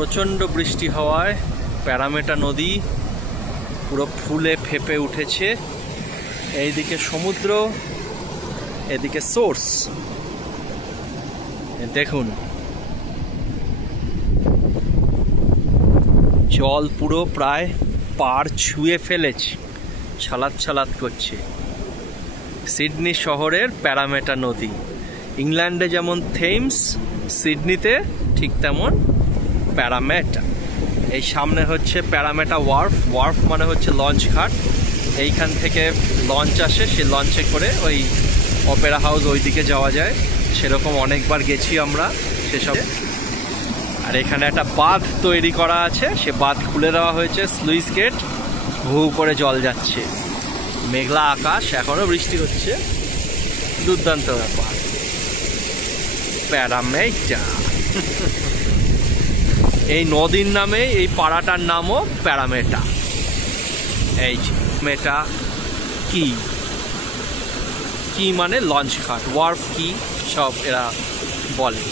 প্রচণ্ড বৃষ্টি হওয়ায় প্যারামেটা নদী পুরো ফুলে ফেপে উঠেছে। এইদিকে সমুদ্র, এদিকে সোর্স। দেখুন জল পুরো প্রায় পাড় ছুঁয়ে ফেলেছে, ছালাত ছালাত করছে। সিডনি শহরের প্যারামেটা নদী। ইংল্যান্ডে যেমন থেমস, সিডনিতে ঠিক তেমন প্যারামেটা। এই সামনে হচ্ছে প্যারামেটা ওয়ার্ফ। ওয়ার্ফ মানে হচ্ছে লঞ্চ ঘাট। এইখান থেকে লঞ্চ আসে, সে লঞ্চে করে ওই অপেরা হাউস ওইদিকে যাওয়া যায়। সেরকম অনেকবার গেছি আমরা সেসব। আর এখানে একটা বাঁধ তৈরি করা আছে, সে বাঁধ খুলে দেওয়া হয়েছে, স্লুইস গেট। হু করে জল যাচ্ছে, মেঘলা আকাশ, এখনো বৃষ্টি হচ্ছে। দুর্দান্ত ব্যাপার। প্যারামেটা এই নদীর নামে এই পাড়াটার নামও প্যারামেটা। এই মেটা কি কি মানে লঞ্চ ঘাট, ওয়ার্ফ কি সব এরা বলে।